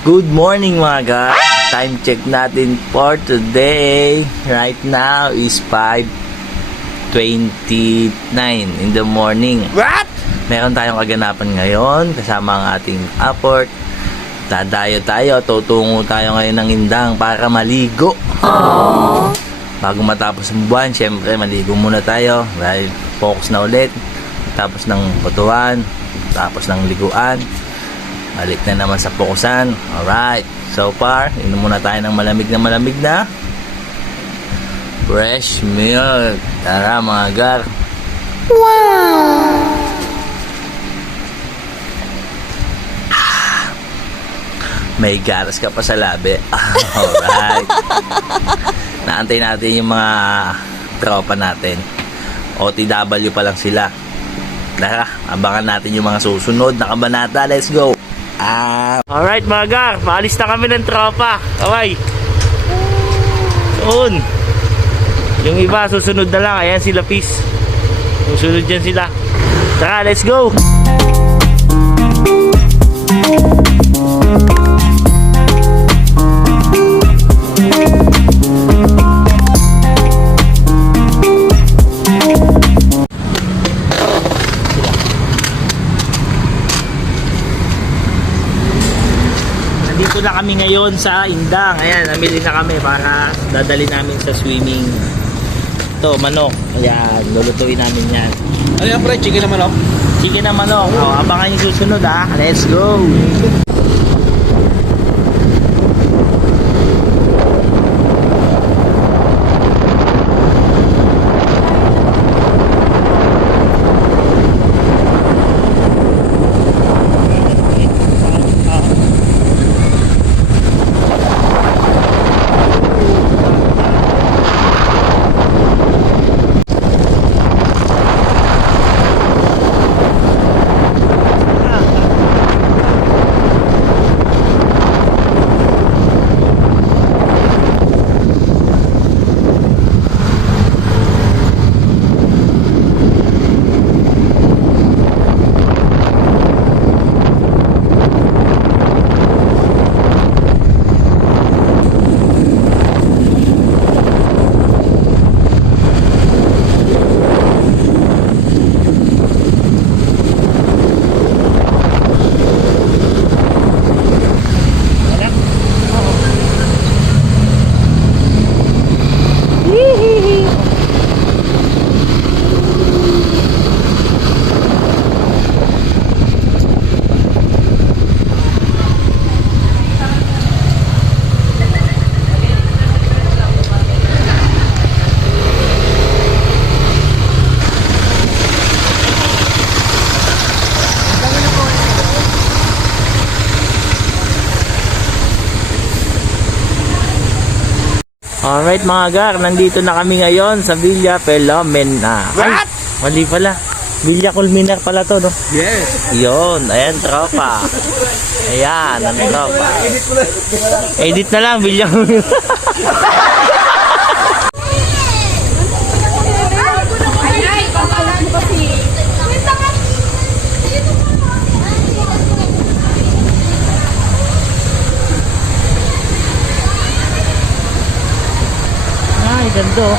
Good morning mga guys. Time check natin for today. Right now is 5:29 in the morning. What? Meron tayong kaganapan ngayon kasama ang ating apport. Dadayo tayo, tutungo tayo ngayon ng Indang para maligo. Bago matapos ang buwan, syempre maligo muna tayo dahil focus na ulit. Tapos ng putuan, tapos ng liguan, balik na naman sa fokusan. Alright, so far inom muna tayo ng malamig na fresh milk. Tara mga gar. Wow! May garas ka pa sa labi. Alright. Naantay natin yung mga tropa natin. OTW pa lang sila. Tara, abangan natin yung mga susunod na kabanata. Let's go. Alright mga gar, paalis na kami ng tropa. Kaway. Doon. Yung iba susunod na lang. Ayan sila Peace. Susunod dyan sila. Tara, let's go. Dito na kami ngayon sa Indang. Ayan, namili na kami para dadali namin sa swimming. Ito, manok. Ayan, lulutuin namin yan. Ano yan, pre? Chicken na manok? Chicken na manok. O, abangan yung susunod ha. Let's go! Alright mga gar, nandito na kami ngayon sa Villa Filomena. What? Mali pala. Villa Culminar pala to, no? Yes. Yun, ayan tropa. Ayan, ang tropa. Edit na lang, Villa Culminar. Ay, ganda oh.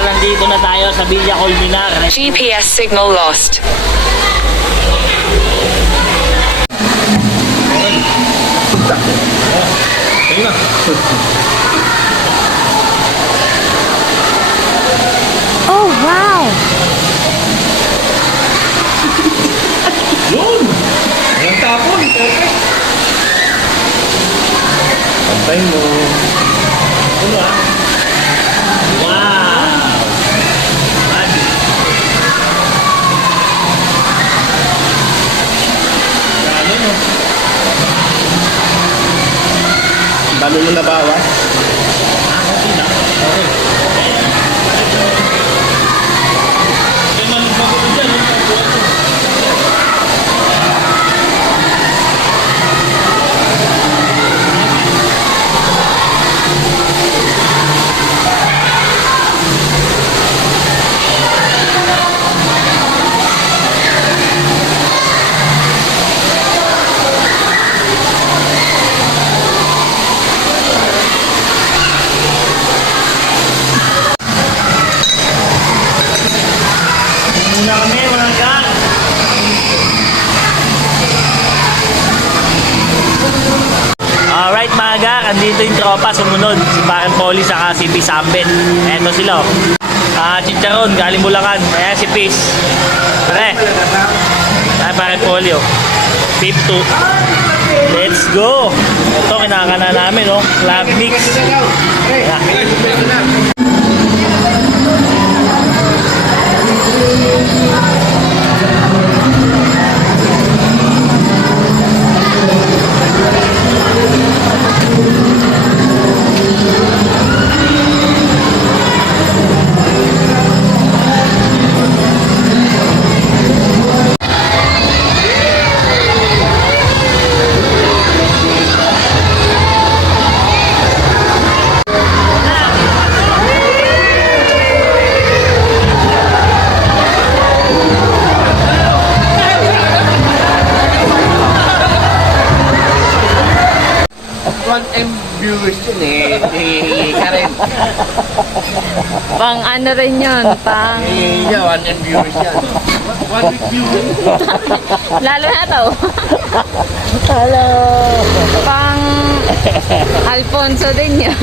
Nandito na tayo sa Villa Culminar. GPS signal lost. Oh, wow! Yun! Walang tapon. Pantay mo. Ano ah? Wow! Grabe no? Dami mo na bawas? Okay na. Okay. Kaya malupago dyan. na kami mga gang. Alright mga gang, andito yung tropa sumunod. Si Parang Poli saka si Peace Ambet. Eto sila. Chicharon, galing Bulacan. Ayan si Peace. Pare. Ayan Parang Poli oh. Beef 2. Let's go! Ito, kinakana namin, oh. Club mix. Ayan. Viewers yun eh. Hihingi ka rin. Pang ano rin yun, pang... Hihingi niya, 1M viewers yan. 1 week viewers. Lalo na to. Hello! Pang Alfonso din yun.